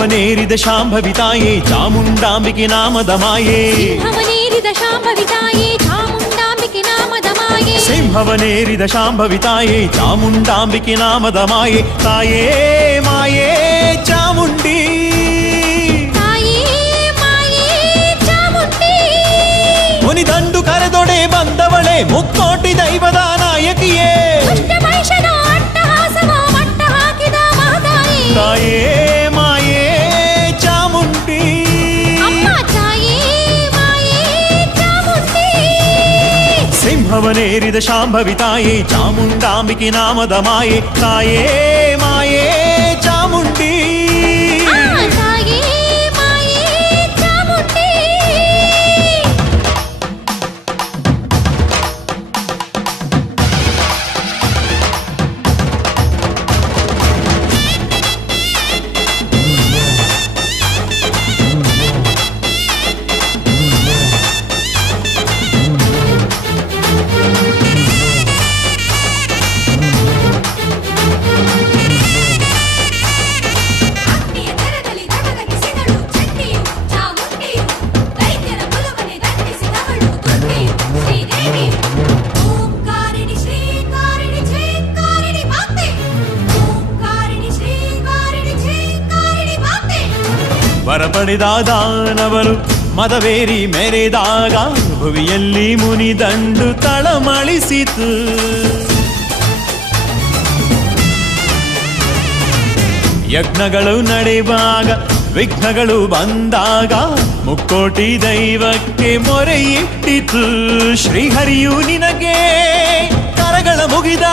ಸಿಂಹವನೇರಿದ ಶಾಂಭವಿ ತಾಯೇ ಚಾಮುಂಡಾಂಬಿಕೆ ನಾಮದ ಮಾಯೇ ಸಿಂಹವನೇರಿದ ಶಾಂಭವಿ ತಾಯೇ ಚಾಮುಂಡಾಂಬಿಕೆ ನಾಮದ ಮಾಯೇ ಸಿಂಹವನೇರಿದ ಶಾಂಭವಿ ತಾಯೇ ಚಾಮುಂಡಾಂಬಿಕೆ ನಾಮದ ಮಾಯೇ ತಾಯೇ ಮಾಯೇ ಚಾಮುಂಡಿ ತಾಯೇ ಮಾಯೇ ಚಾಮುಂಡಿ ಮುನಿದಂಡು ಕರೆದೊಡೆ ಬಂದವಳೆ ಮುಕ್ಕೋಟಿ ದೈವದ ನಾಯಕಿಯೇ ದುಷ್ಟಮಹಿಷನ ಅಟ್ಟಹಾಸವ ಮಟ್ಟ ಹಾಕಿದ ಮಹಾತಾಯೇ ತಾಯೇ ಮಾಯೇ ಚಾಮುಂಡಿ ಅಮ್ಮ ತಾಯೇ ಮಾಯೇ ಚಾಮುಂಡಿ ಸಿಂಹವನೇರಿದ ಶಾಂಭವಿ ತಾಯೇ ಚಾಮುಂಡಾಂಬಿಕೆ ನಾಮದ ಮಾಯೇ ತಾಯೇ ಮಾಯೇ ಚಾಮುಂಡಿ ತಾಯೇ ಮಾಯೇ ಚಾಮುಂಡಿ ವರಪಡೆದ ದಾನವರು ಮದವೇರಿ ಮೆರೆದಾಗ ಭುವಿಯಲ್ಲಿ ಮುನಿದಂಡು ತಳಮಳಿಸಿತು ಯಜ್ಞಗಳು ನಡೆಯುವಾಗ ವಿಘ್ನಗಳು ಬಂದಾಗ ಮುಕ್ಕೋಟಿ ದೈವಕ್ಕೆ ಮೊರೆಯಿಟ್ಟಿತು ಶ್ರೀಹರಿಯು ನಿನಗೆ ಕರಗಳ ಮುಗಿದ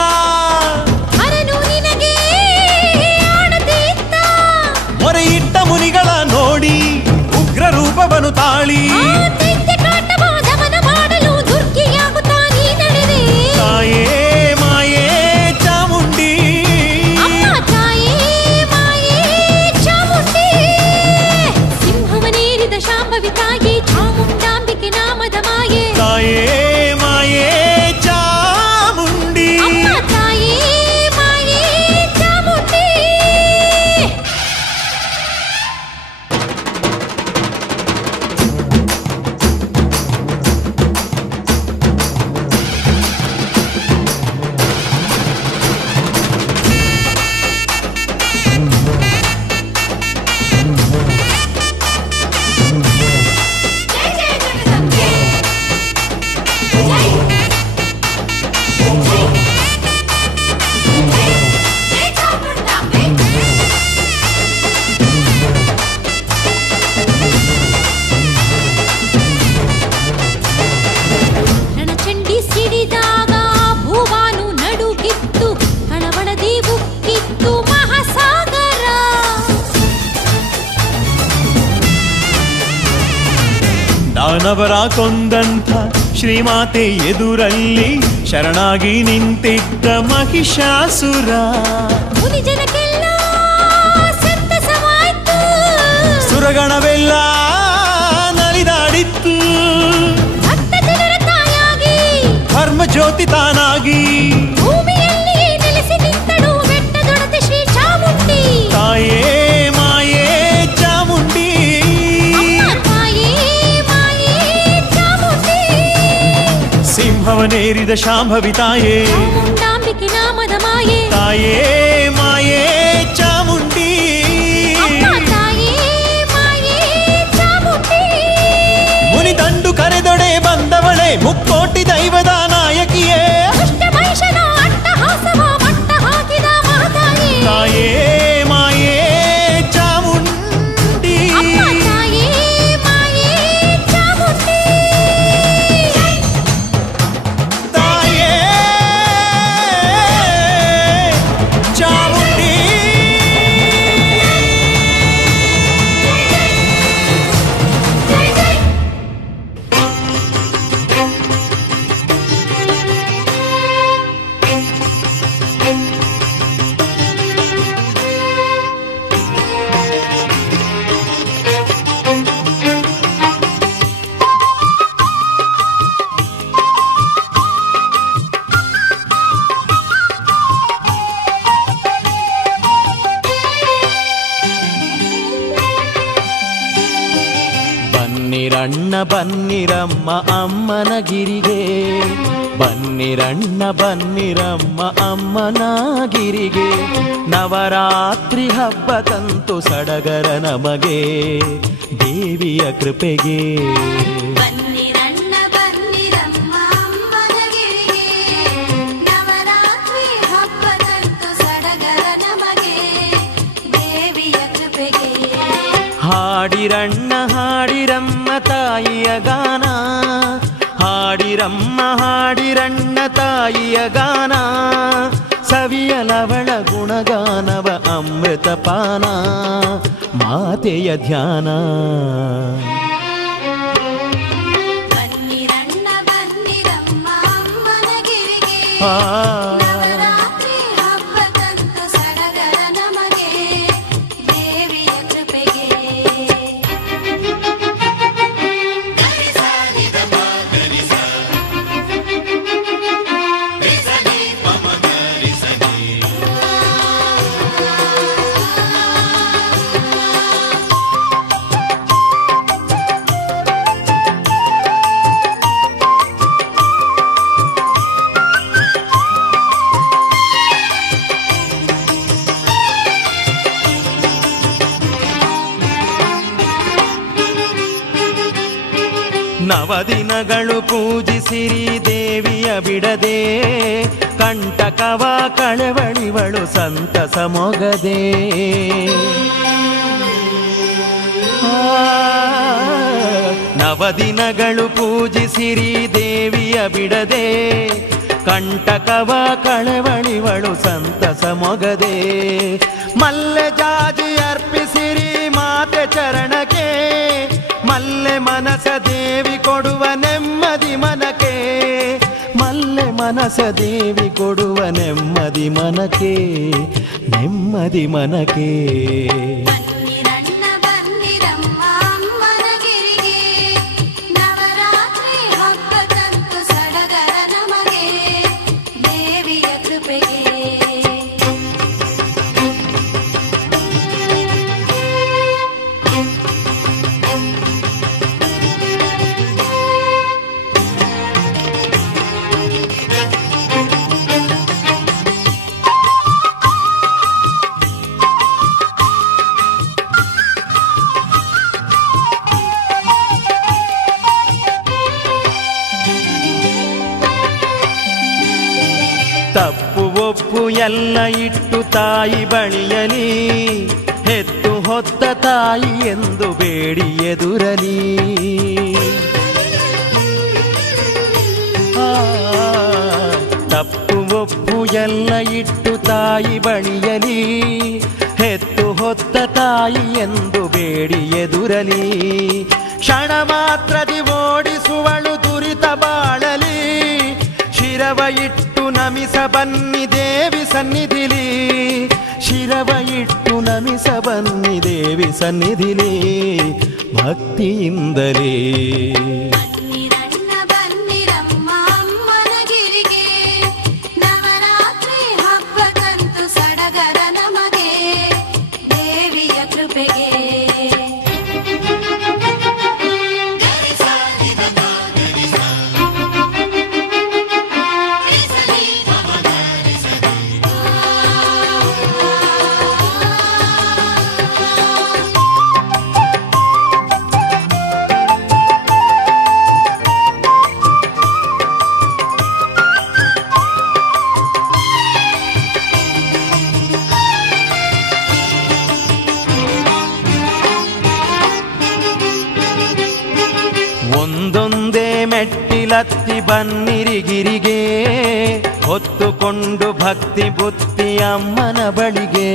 ಮೊರೆಯಿಟ್ಟ ಮುನಿಗಳ ನೋಡಿ ಉಗ್ರ ರೂಪವನ್ನು ತಾಳಿ ತಾಯೇ ಮಾಯೇ ಚಾಮುಂಡಿ ಸಿಂಹವನೇರಿದ ಶಾಂಭವಿ ತಾಯೇ ಚಾಮುಂಡಾಂಬಿಕೆ ನಾಮದ ಮಾಯೇ ತಾಯೇ ಮಾಯೇ ಚಾಮುಂಡಿ ತಾಯೇ ಮಾಯೇ ಚಾಮುಂಡಿ ರಣಚಂಡಿ ಸಿಡಿದಾಗ ಭೂವಾನು ನಡುಗಿತ್ತು ಹಣವಣದಿ ಉಕ್ಕಿತ್ತು ಮಹಾಸಾಗರ ದಾನವರ ಕೊಂದಂಥ ಶ್ರೀಮಾತೆ ಎದುರಲ್ಲಿ ಶರಣಾಗಿ ನಿಂತಿದ್ದ ಮಹಿಷಾಸುರ ಮುನಿಜನಕ್ಕೆಲ್ಲ ಸಂತಸವಾಯ್ತು ಸುರಗಣವೆಲ್ಲ ನಲಿದಾಡಿತ್ತು ಭಕ್ತ ಜನರ ತಾಯಾಗಿ ಧರ್ಮ ಜ್ಯೋತಿ ತಾನಾಗಿ ಭೂಮಿಯಲ್ಲಿ ನೆಲೆಸಿ ನಿಂತಳು ಬೆಟ್ಟದೊಡತಿ ಶ್ರೀ ಚಾಮುಂಡಿ ತಾಯೇ ಮಾಯೇ ಚಾಮುಂಡಿ ತಾಯೇ ಮಾಯೇ ಚಾಮುಂಡಿ ಸಿಂಹವನೇರಿದ ಶಾಂಭವಿ ತಾಯೇ ಚಾಮುಂಡಾಂಬಿಕೆ ನಾಮದ ಮಾಯೇ ತಾಯೇ ಮಾಯೇ ಚಾಮುಂಡಿ ತಾಯೇ ಮಾಯೇ ಚಾಮುಂಡಿ ಮುನಿದಂಡು ಕರೆದೊಡೆ ಬಂದವಳೆ ಮುಕ್ಕೋಟಿ ದೈವದ ನಾಯಕಿಯೇ ದುಷ್ಟಮಹಿಷನ ಅಟ್ಟಹಾಸವ ಮಟ್ಟ ಹಾಕಿದ ಮಹಾತಾಯೇ ತಾಯೇ ಮಾಯೇ ಚಾಮುಂಡಿ ತಾಯೇ ಮಾಯೇ ಚಾಮುಂಡಿ ತಾಯೇ ಚಾಮುಂಡಿ ಬನ್ನಿರಣ್ಣ ಬನ್ನಿರಮ್ಮ ಅಮ್ಮನ ಗಿರಿಗೆ, ಬನ್ನಿರಣ್ಣ ಬನ್ನಿರಮ್ಮ ಅಮ್ಮನ ಗಿರಿಗೆ. ನವರಾತ್ರಿ ಹಬ್ಬ ತಂತು ಸಡಗರ ನಮಗೆ ದೇವಿಯ ಕೃಪೆಗೆ. ಬನ್ನಿರಣ್ಣ ಬನ್ನಿರಮ್ಮ ಅಮ್ಮನ ಗಿರಿಗೆ, ನವರಾತ್ರಿ ಹಬ್ಬ ತಂತು ಸಡಗರ ನಮಗೆ ದೇವಿಯ ಕೃಪೆಗೆ. ಹಾಡಿರಣ್ಣ ಹಾಡಿರಮ್ಮ ತಾಯಿಯ ಗಾನ, ಹಾಡಿರಮ್ಮ ಹಾಡಿರಣ್ಣ ತಾಯಿಯ ಗಾನ. ಸವಿಯಲವಳ ಗುಣಗಾನವ ಅಮೃತಪಾನ ಮಾತೆಯ ಧ್ಯಾನ. ಬನ್ನಿರಣ್ಣ ಬನ್ನಿರಮ್ಮ ಅಮ್ಮನ ಗಿರಿಗೆ, ನವರಾತ್ರಿ ಹಬ್ಬ ತಂತು ಸಡಗರ ನಮಗೆ ದೇವಿಯ ಕೃಪೆಗೆ. ನವದಿನಗಳು ಪೂಜಿಸಿರಿ ದೇವಿಯ ಬಿಡದೆ, ಕಂಟಕವ ಕಳವಳಿವಳು ಸಂತಸ ಮೊಗದೆ. ನವದಿನಗಳು ಪೂಜಿಸಿರಿ ದೇವಿಯ ಬಿಡದೆ, ಕಂಟಕವ ಕಳವಳಿವಳು ಸಂತಸ ಮೊಗದೆ. ಮಲ್ಲೆ ಜಾಜಿ ಅರ್ಪಿಸಿರಿ ಮಾತೆ ಚರಣಕ್ಕೆ, ಮಲ್ಲೆ ಮನಸ ದೇವಿ ಕೊಡುವ ನೆಮ್ಮದಿ ಮನಕ್ಕೆ, ಮಲ್ಲೆ ಮನಸ ದೇವಿ ಕೊಡುವ ನೆಮ್ಮದಿ ಮನಕ್ಕೆ, ನೆಮ್ಮದಿ ಮನಕ್ಕೆ. ಬನ್ನಿರಣ್ಣ ಬನ್ನಿರಮ್ಮ ಅಮ್ಮನ ಗಿರಿಗೆ, ನವರಾತ್ರಿ ಹಬ್ಬ ತಂತು ಸಡಗರ ನಮಗೆ ದೇವಿಯ ಕೃಪೆಗೆ. ತಪ್ಪು ಒಪ್ಪು ಎಲ್ಲ ಇಟ್ಟು ತಾಯಿ ಬಳಿಯಲಿ, ಹೆತ್ತು ಹೊತ್ತ ತಾಯಿ ಎಂದು ಬೇಡಿ ಎದುರಲಿ. ತಪ್ಪು ಒಪ್ಪು ಎಲ್ಲ ಇಟ್ಟು ತಾಯಿ ಬಳಿಯಲಿ, ಹೆತ್ತು ಹೊತ್ತ ತಾಯಿ ಎಂದು ಬೇಡಿ ಎದುರಲಿ. ಕ್ಷಣ ಮಾತ್ರದಿ ಓಡಿಸುವಳು ದುರಿತ ಬಾಳಲಿ, ಶಿರವ ಇಟ್ಟು ನಮಿಸ ಬನ್ನಿ ದೇವಿ ಸನ್ನಿಧಿಲಿ, ಶಿರವ ಇಟ್ಟು ನಮಿಸ ಬನ್ನಿ ದೇವಿ ಸನ್ನಿಧಿಲಿ ಭಕ್ತಿಯಿಂದಲೇ. ಬನ್ನಿರಣ್ಣ ಬನ್ನಿರಮ್ಮ ಅಮ್ಮನ ಗಿರಿಗೆ, ನವರಾತ್ರಿ ಹಬ್ಬ ತಂತು ಸಡಗರ ನಮಗೆ ದೇವಿಯ ಕೃಪೆಗೆ. ಒಂದೊಂದೇ ಮೆಟ್ಟಿಲತ್ತಿ ಬನ್ನಿರಿ ಗಿರಿಗೆ, ಹೊತ್ತುಕೊಂಡು ಭಕ್ತಿ ಬುತ್ತಿ ಅಮ್ಮನ ಬಳಿಗೆ.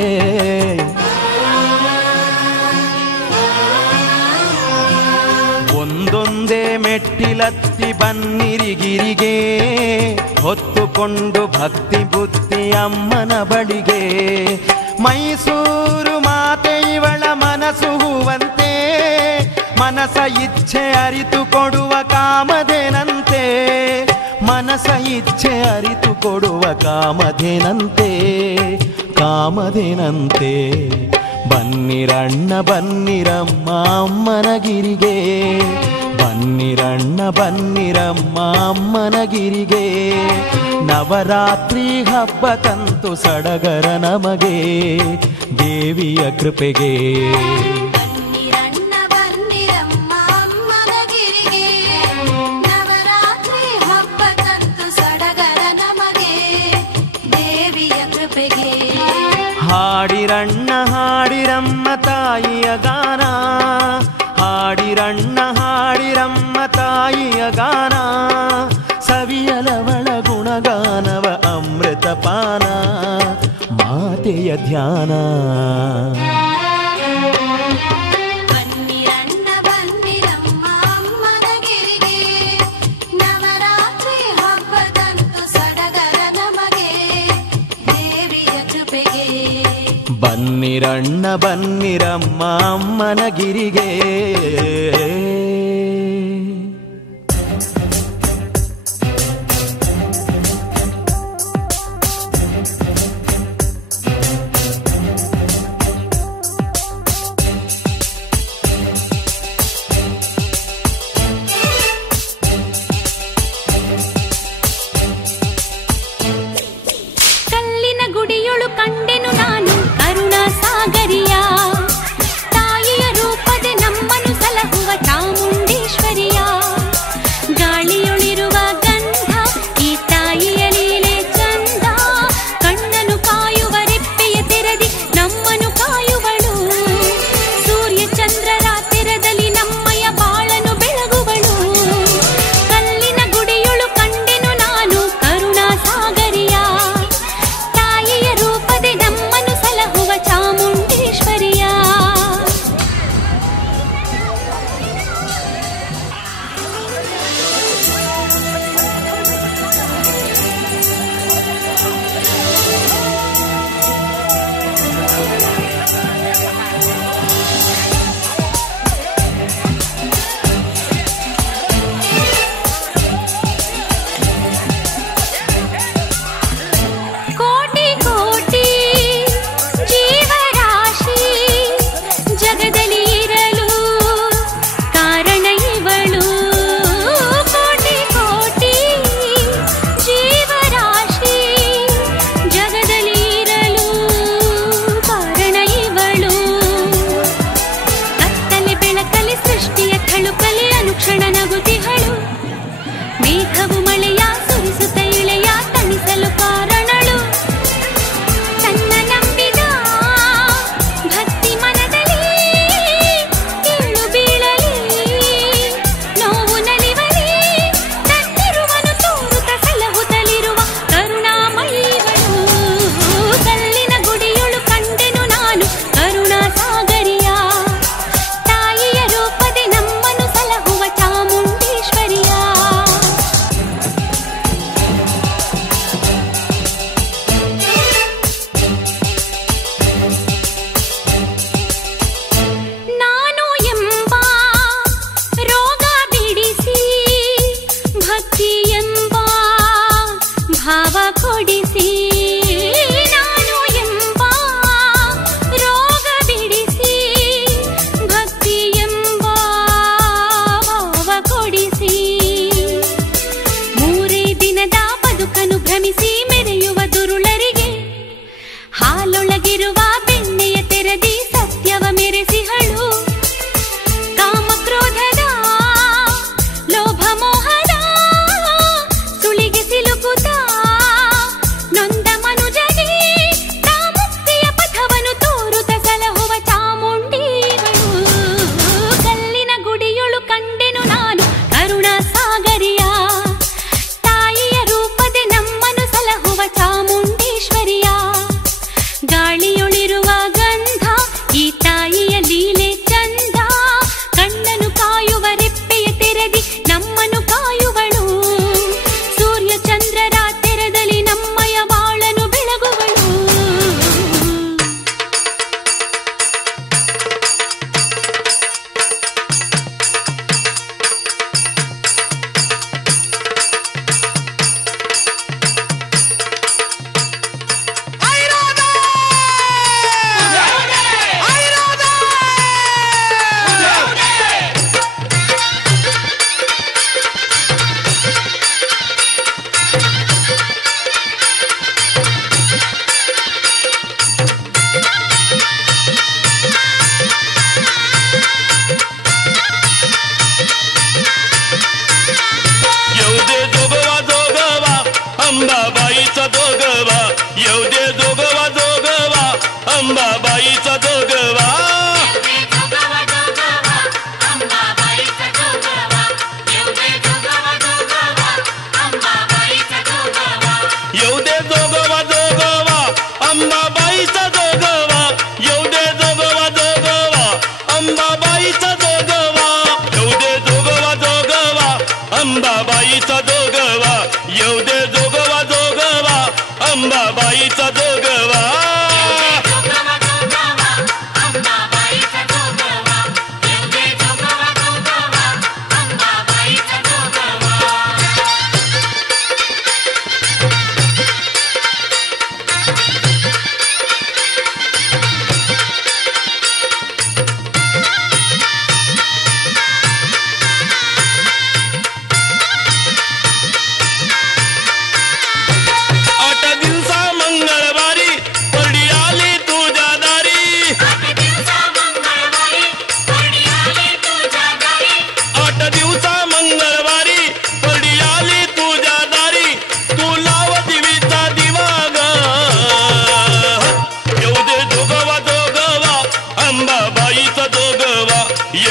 ಒಂದೊಂದೇ ಮೆಟ್ಟಿಲತ್ತಿ ಬನ್ನಿರಿ ಗಿರಿಗೆ, ಹೊತ್ತುಕೊಂಡು ಭಕ್ತಿ ಬುತ್ತಿ ಅಮ್ಮನ ಬಳಿಗೆ. ಮೈಸೂರು ಮಾತೆ ಇವಳ ಮನಸ್ಸು ಹೂವಂತೆ, ಮನಸ ಇಚ್ಛೆ ಅರಿತು ಕೊಡುವ ಕಾಮಧೇನಂತೆ, ಮನಸ ಇಚ್ಛೆ ಅರಿತು ಕೊಡುವ ಕಾಮಧೇನಂತೆ, ಕಾಮಧೇನಂತೆ ಬನ್ನಿರಣ್ಣ ಬನ್ನಿರಮ್ಮ ಅಮ್ಮನಗಿರಿಗೆ, ಬನ್ನಿರಣ್ಣ ಬನ್ನಿರಮ್ಮ ಅಮ್ಮನಗಿರಿಗೆ. ನವರಾತ್ರಿ ಹಬ್ಬ ತಂತು ಸಡಗರ ನಮಗೆ, ದೇವಿಯ ಕೃಪೆಗೆ. ಬನ್ನಿರಣ್ಣ ಬನ್ನಿರಮ್ಮ ಅಮ್ಮನಗಿರಿಗೆ, ನವರಾತ್ರಿ ಹಬ್ಬ ತಂತು ಸಡಗರ ನಮಗೆ, ದೇವಿಯ ಕೃಪೆಗೆ. ಹಾಡಿರಣ್ಣ ಹಾಡಿರಮ್ಮ ತಾಯಿಯ ಗಾನ, ಹಾಡಿರಣ್ಣ ಹಾಡಿರಮ್ಮ ತಾಯಿಯ ಗಾನ. ಸವಿಯಲವಳ ಗುಣಗಾನವ ಅಮೃತಪಾನ, ಮಾತೆಯ ಧ್ಯಾನ. ಬನ್ನಿರಣ್ಣ ಬನ್ನಿರಮ್ಮ ಅಮ್ಮನಗಿರಿಗೆ, ನವರಾತ್ರಿ ಹಬ್ಬ ತಂತು ಸಡಗರ ನಮಗೆ, ದೇವಿಯ ಕೃಪೆಗೆ. ಬನ್ನಿರಣ್ಣ ಬನ್ನಿರಮ್ಮ ಅಮ್ಮನಗಿರಿಗೆ. ಕಲ್ಲಿನ ಗುಡಿಯೊಳು ಕಂಡೆನು ನಾನು ಕರುಣಾ ಸಾಗರಿಯ, ತಾಯಿಯ ರೂಪದೆ ನಮ್ಮನು ಸಲಹುವ ಚಾಮುಂಡೇಶ್ವರಿಯ. ಗಾಳಿಯೊಳಿರುವ ಗಂಧ ಈ ತಾಯಿಯ ಲೀಲೆ ಚಂದ, ಕಣ್ಣನು ಕಾಯುವ ರೆಪ್ಪೆಯ ತೆರದಿ ನಮ್ಮನು ಕಾಯುವಳು. ಸೂರ್ಯ ಚಂದ್ರರ ತೆರದಲ್ಲಿ ನಮ್ಮಯ ಬಾಳನು ಬೆಳಗುವಳು. ಕಲ್ಲಿನ ಗುಡಿಯೊಳು ಕಂಡೆನು ನಾನು ಕರುಣಾ ಸಾಗರಿಯ, ತಾಯಿಯ ರೂಪದೆ ನಮ್ಮನು ಸಲಹುವ ಚಾಮುಂಡೇಶ್ವರಿಯ. ಕೋಟಿ ಕೋಟಿ ಜೀವರಾಶಿ ಜಗದಲ್ಲಿ ಇರಲು ಕಾರಣ ಇವಳು. ಕೋಟಿ ಕೋಟಿ ಜೀವರಾಶಿ ಜಗದಲ್ಲಿ ಇರಲು ಕಾರಣ ಇವಳು. ಕತ್ತಲೆ ಬೆಳಕಲೆ ಸೃಷ್ಟಿಯ ಥಳುಕಲೆ ಅನುಕ್ಷಣ ನಗುತಿಹಳು. ಮೇಘವು ಮಳೆಯ ಸುರಿಸುತ್ತ ಇಳೆಯ ತಣಿಸಲು ಕಾರಣಳು. ತನ್ನ ನಂಬಿದ ಭಕ್ತಿ ಮನದಲ್ಲಿ ಏಳು ಬೀಳಲಿ, ನೋವು ನಲಿವಲಿ, ತನ್ನಿರುವನು ತೋರುತ್ತ ಸಲಹುತ್ತಲಿರುವ ಕರುಣಾಮಯಿವಳು. ಕಲ್ಲಿನ ಗುಡಿಯೊಳು ಕಂಡೆನು ನಾನು ಕರುಣಾ ಸಾಗರಿಯ, ತಾಯಿಯ ರೂಪದೆ ನಮ್ಮನು ಸಲಹುವ ಚಾಮುಂಡೇಶ್ವರಿಯ.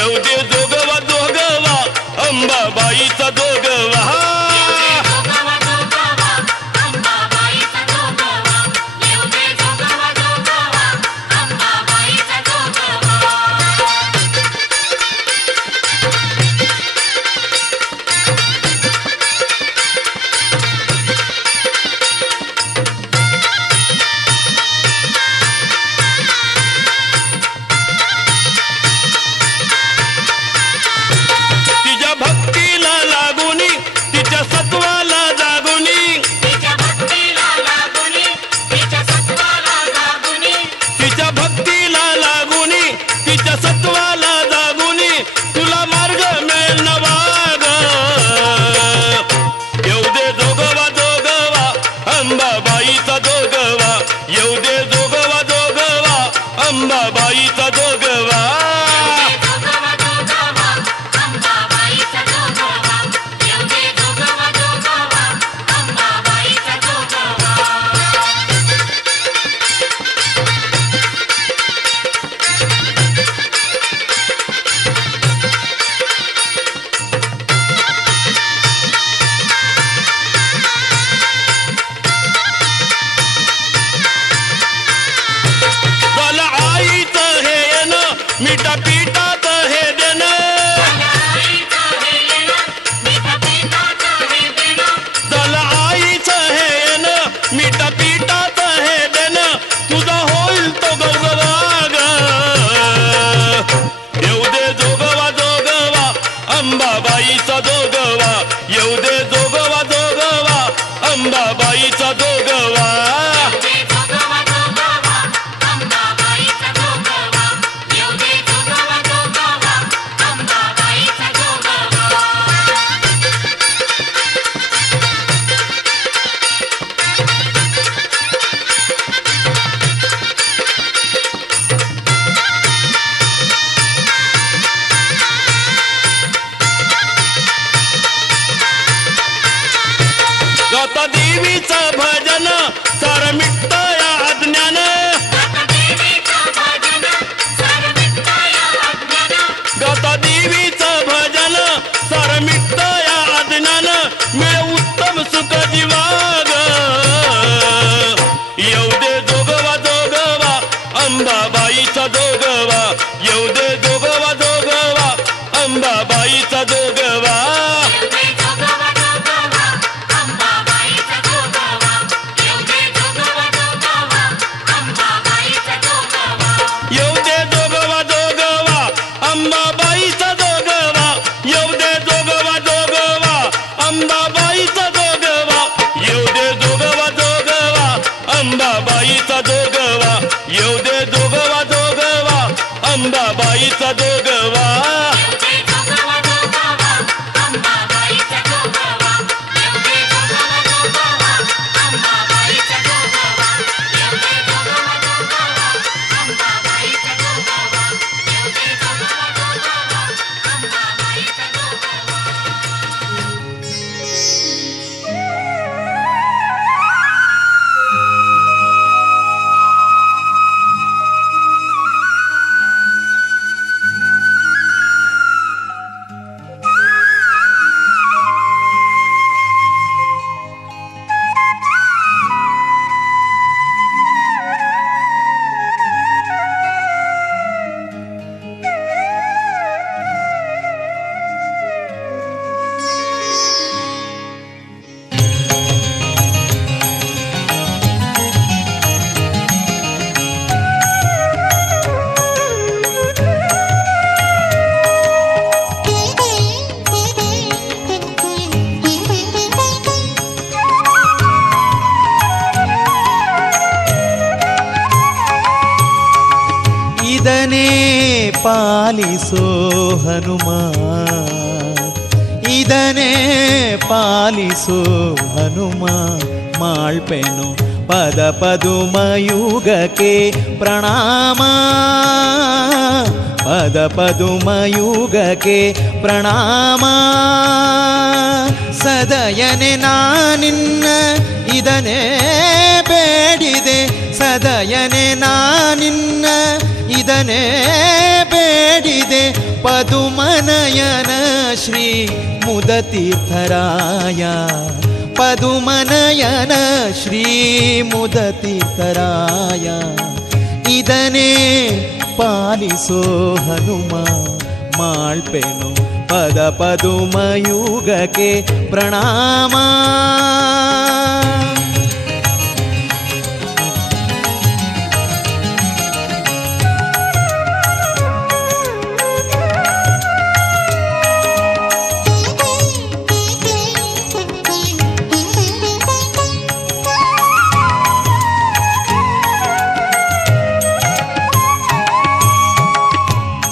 येऊ दे दोघवा दोघवा अंबाबाईचा दोघवा अंबाबाईचा दोघवा मीठा पीठात हे देणं झालं आईचं हे येणं मीठा पीठात हे देणं तुझा होईल तो गौगवाग येऊ दे दोघवा दोघवा अंबाबाईचा दोघवा येऊ दे दोघवा दोघवा अंबाबाईचा दोघवा गाता देवीचं भजन सार मिटत या अज्ञान गाता देवीचं भजन सार मिटत या अज्ञान मिळे उत्तम सुख जीवाग येऊ दे दोघवा दोघवा अंबाबाईचा दोघवा येऊ दे दोघवा दोघवा अंबाबाईचा दोघवा येऊ दे दोघवा दोघवा अंबाबाईचा दोघवा येऊ दे दोघवा दोघवा अंबाबाईचा दोघवा येऊ दे दोघवा दोघवा अंबाबाईचा दोघवा येऊ दे दोघवा दोघवा अंबाबाईचा दोघवा ಇದನೇ ಪಾಲಿಸೋ ಹನುಮ ಇದನೇ ಪಾಲಿಸೋ ಹನುಮ ಮಾಳ್ಪೆನು ಪದ ಪದುಮಯುಗಕ್ಕೆ ಪ್ರಣಾಮ ಪದ ಪದುಮಯುಗಕ್ಕೆ ಪ್ರಣಾಮ ಸದಯನೆ ನಾನಿನ್ನ ಇದನೇ ಬೇಡಿದೆ ಸದಯನೆ ನಾನಿನ್ನ ಇದನೇ ಬೇಡಿದೆ ಬೇಡಿದೆ ಪದುಮನಯನ ಶ್ರೀ ಮುದತೀರ್ಥರಾಯ ಪದುಮನಯನ ಶ್ರೀ ಮುದತೀರ್ಥರಾಯ ಇದನೇ ಪಾಲಿಸೋ ಹನುಮ ಮಾಳ್ಪೆನು ಪದ ಪದುಮಯುಗಕ್ಕೆ ಪ್ರಣಾಮ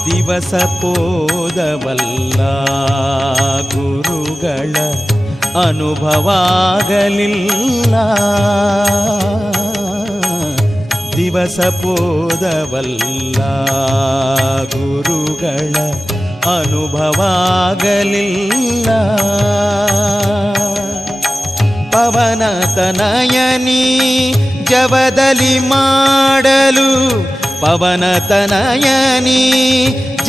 ದಿವಸ ಪೋದವಲ್ಲ ಗುರುಗಳ ಅನುಭವಾಗಲಿಲ್ಲ ದಿವಸ ಪೋದವಲ್ಲ ಗುರುಗಳ ಅನುಭವಾಗಲಿಲ್ಲ ಪವನತನಯನಿ ಜವದಲಿ ಮಾಡಲು ಪವನತನಯನಿ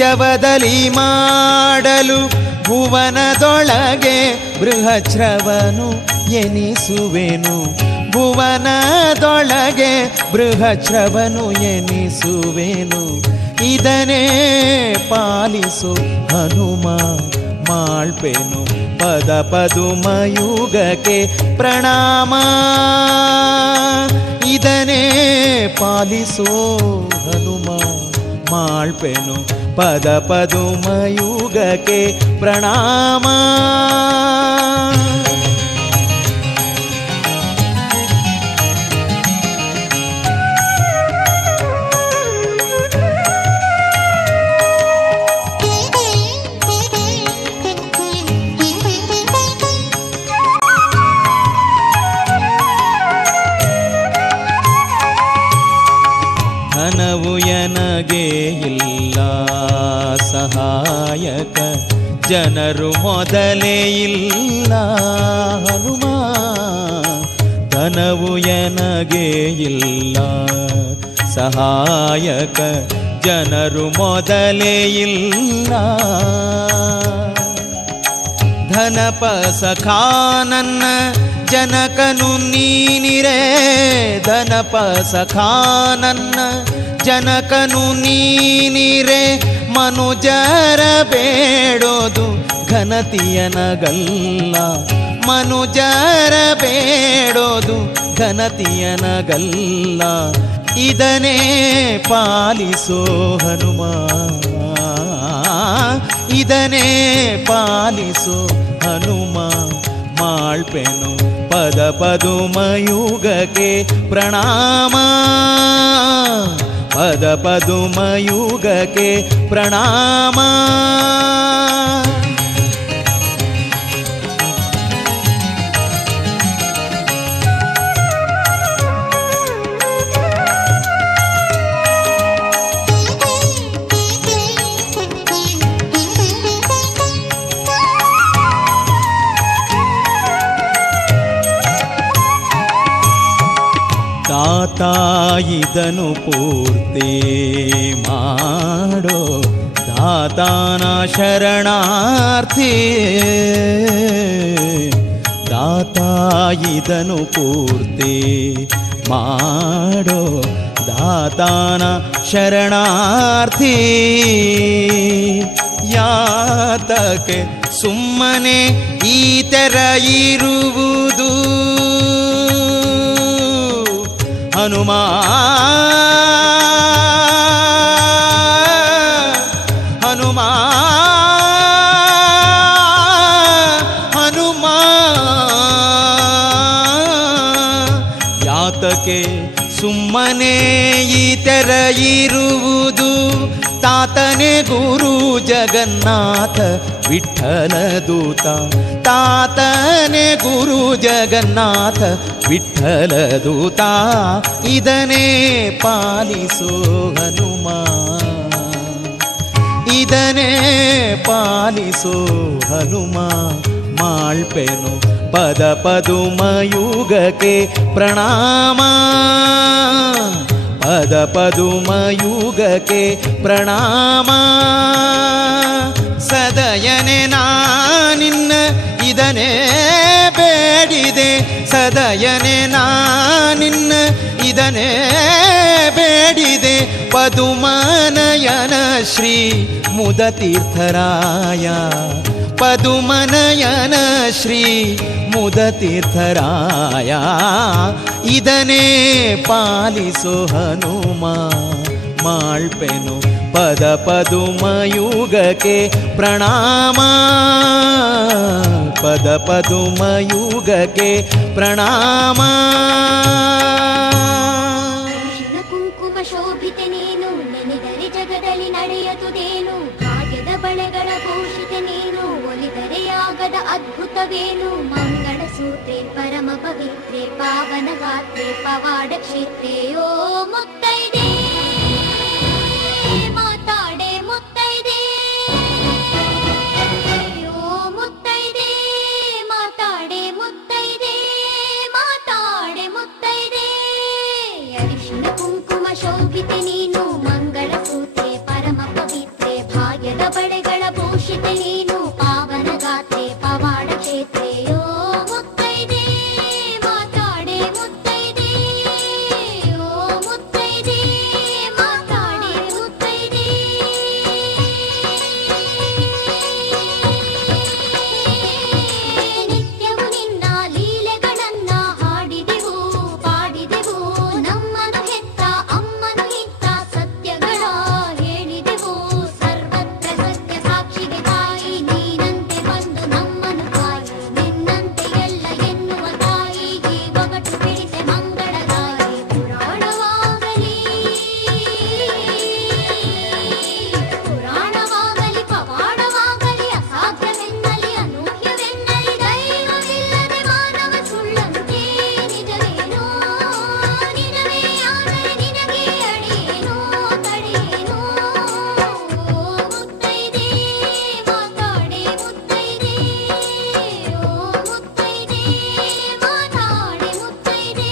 ಜವದಲಿ ಮಾಡಲು ಭುವನದೊಳಗೆ ಬೃಹಚ್ರವನು ಎನಿಸುವೆನು ಭುವನದೊಳಗೆ ಬೃಹಚ್ರವನು ಎನಿಸುವೆನು ಇದನೇ ಪಾಲಿಸು ಹನುಮ ಮಾಳ್ಪೆನು ಪದ ಪದುಮಯುಗಕ್ಕೆ ಪ್ರಣಾಮ ಇದನೇ ಪಾಲಿಸೋ ಹನುಮ ಮಾಳ್ಪೆನು ಪದ ಪದುಮಯುಗಕ್ಕೆ ಪ್ರಣಾಮ ಧನವು ಎನಗೆ ಇಲ್ಲ ಸಹಾಯಕ ಜನರು ಮೊದಲೇ ಇಲ್ಲ ಹನುಮ ಧನವು ಎನಗೆ ಇಲ್ಲ ಸಹಾಯಕ ಜನರು ಮೊದಲೇ ಇಲ್ಲ ಧನಪ ಸಖಾ ನನ್ನ ಜನಕನು ನೀನಿರೆ ಧನಪ ಸಖಾ ನನ್ನ ಜನಕನು ನೀನಿರೆ ಮನುಜರ ಬೇಡೋದು ಘನತಿಯನಗಲ್ಲ ಮನುಜರ ಬೇಡೋದು ಘನತಿಯನಗಲ್ಲ ಇದನೇ ಪಾಲಿಸೋ ಹನುಮ ಇದನೇ ಪಾಲಿಸೋ ಹನುಮ ಮಾಳ್ಪೆನು ಪದ ಪದುಮಯುಗಕ್ಕೆ ಪ್ರಣಾಮ ಪದ ಪದುಮಯುಗಕ್ಕೆ ಪ್ರಣಾಮ ತಾಯಿದನು ಪೂರ್ತಿ ಮಾಡೋ ದಾತಾನ ಶರಣಾರ್ಥಿ ದಾತಾಯಿದನು ಪೂರ್ತಿ ಮಾಡೋ ದಾತಾನ ಶರಣಾರ್ಥಿ ಯಾತಕ್ಕೆ ಸುಮ್ಮನೆ ಈ ತೆರ ಇರುವುದು ಹನುಮ ಹನುಮ ಹನುಮ ಯಾತಕ್ಕೆ ಸುಮ್ಮನೆ ಈ ತೆರ ಇರುವುದು ತಾತನೇ ಗುರು ಜಗನ್ನಾಥ ವಿಠ್ಠಲ ದೂತ ತಾತನೇ ಗುರು ಜಗನ್ನಾಥ ವಿಠ್ಠಲ ದೂತ ಇದನೇ ಪಾಲಿಸೋ ಹನುಮ ಇದನೇ ಪಾಲಿಸೋ ಹನುಮ ಮಾಳ್ಪೆನು ಪದ ಪದುಮಯುಗಕ್ಕೆ ಪ್ರಣಾಮ ಪದ ಪದುಮಯುಗಕ್ಕೆ ಪ್ರಣಾಮ. ಸದಯನೆ ನಾನಿನ್ನ ಇದನೇ ಬೇಡಿದೆ, ಸದಯನೆ ನಾನಿನ್ನ ಇದನೇ ಬೇಡಿದೆ. ಪದುಮನಯನ ಶ್ರೀ ಮುದತೀರ್ಥರಾಯ, ಪದುಮನಯನ ಶ್ರೀ ಮುದತೀರ್ಥರಾಯ, ಇದನೇ ಪಾಲಿಸೋ ಹನುಮ ಮಾಳ್ಪೆನು ಪದ ಪದುಮಯುಗಕ್ಕೆ ಪ್ರಣಾಮ. ಪದ ಪದುಮಯುಗಕ್ಕೆ ಪ್ರಣಾಮ. ಕುಂಕುಮ ಶೋಭಿತೆ ನೀನು, ನೆನೆದರೆ ಜಗದಲ್ಲಿ ನಡೆಯದುದೇನು. ಭಾಗ್ಯದ ಬಳೆಗಳ ಭೂಷಿತೆ ನೀನು, ಒಲಿದರೆ ಆಗದ ಅದ್ಭುತವೇನು. ಮಂಗಳ ಸೂತ್ರೆ ಪರಮ ಪವಿತ್ರೆ, ಪಾವನ ಗಾತ್ರೆ ಪವಾಡ ಕ್ಷೇತ್ರೆ. ಓ ಮುತ್ತೈದೆ ಮಾತಾಡೆ ಮುತ್ತೈದೆ, ಓ ಮುತ್ತೈದೆ ಮಾತಾಡೆ ಮುತ್ತೈದೆ, ಮಾತಾಡೆ ಮುತ್ತೈದೆ. ಅರಿಶಿನ ಕುಂಕುಮ ಶೋಭಿತೆ ನೀನು, ಮಂಗಳ ಸೂತ್ರೆ ಪರಮ ಪವಿತ್ರೆ, ಭಾಗ್ಯದ ಬಳೆಗಳ ಭೂಷಿತೆ ನೀನು, ಪಾವನ ಗಾತ್ರೆ ಪವಾಡ ಕ್ಷೇತ್ರೆ. ಓ ಮುತ್ತೈದೆ ಮಾತಾಡೆ ಮುತ್ತೈದೆ, ಓ ಮುತ್ತೈದೆ ಮಾತಾಡೆ ಮುತ್ತೈದೆ. ನಿತ್ಯವು ನಿನ್ನ ಲೀಲೆಗಳನ್ನ ಹಾಡಿದೆವು ಪಾಡಿದೆವು, ನಮ್ಮನು ಹೆತ್ತ ಅಮ್ಮನು ಇತ್ತ ಸತ್ಯಗಳ ಹೇಳಿದೆವು. ಸರ್ವತ್ರ ಸತ್ಯ ಸಾಕ್ಷಿಗೆ ತಾಯಿ ನೀನಂತೆ ಬಂದು ನಮ್ಮನು ಕಾಯಿ, ನಿನ್ನಂತೆ ಎಲ್ಲ ಎನ್ನುವ ತಾಯಿಗೆ ಒಗಟು ಬಿಡಿಸೆ ಮಂಗಳದಾಯಿ. ಪುರಾಣವಾಗಲಿ ಪುರಾಣವಾಗಲಿ ಪವಾಡವಾಗಲಿ, ಅಸಾಧ್ಯವೆನ್ನಲಿ ಅನೂಹ್ಯವೆನ್ನಲಿ, ದೈವವಿಲ್ಲದೆ ಮಾನವ ಸುಳ್ಳಂತೆ ನಿಜವೇನೋ. ನಿಜವೇ ಆದರೆ ನಿನಗೆ ಅಡಿಯೇನೋ ತಡೆಯೇನೋ. ಓ ಮುತ್ತೈದೆ ಮಾತಾಡೆ ಮುತ್ತೈದೆ, ಓ ಮುತ್ತೈದೆ ಮಾತಾಡೆ ಮುತ್ತೈದೆ.